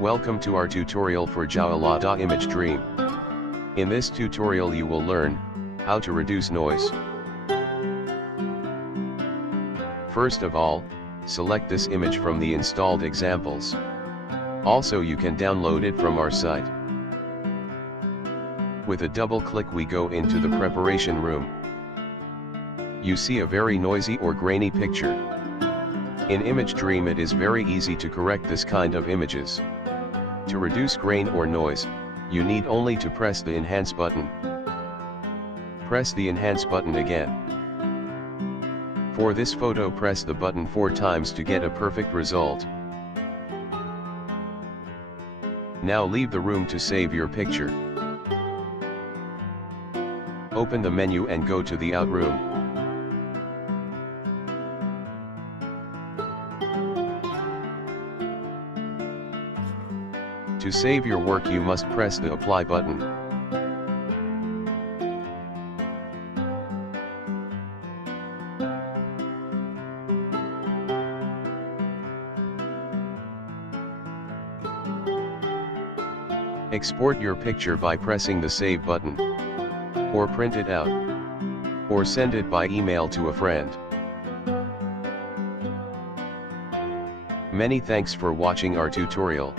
Welcome to our tutorial for jalada image dream. In this tutorial you will learn how to reduce noise. First of all, select this image from the installed examples. Also you can download it from our site. With a double click we go into the preparation room. You see a very noisy or grainy picture. In Image Dream it is very easy to correct this kind of images. To reduce grain or noise, you need only to press the Enhance button. Press the Enhance button again. For this photo press the button 4 times to get a perfect result. Now leave the room to save your picture. Open the menu and go to the Out room. To save your work you must press the Apply button. Export your picture by pressing the Save button. Or print it out. Or send it by email to a friend. Many thanks for watching our tutorial.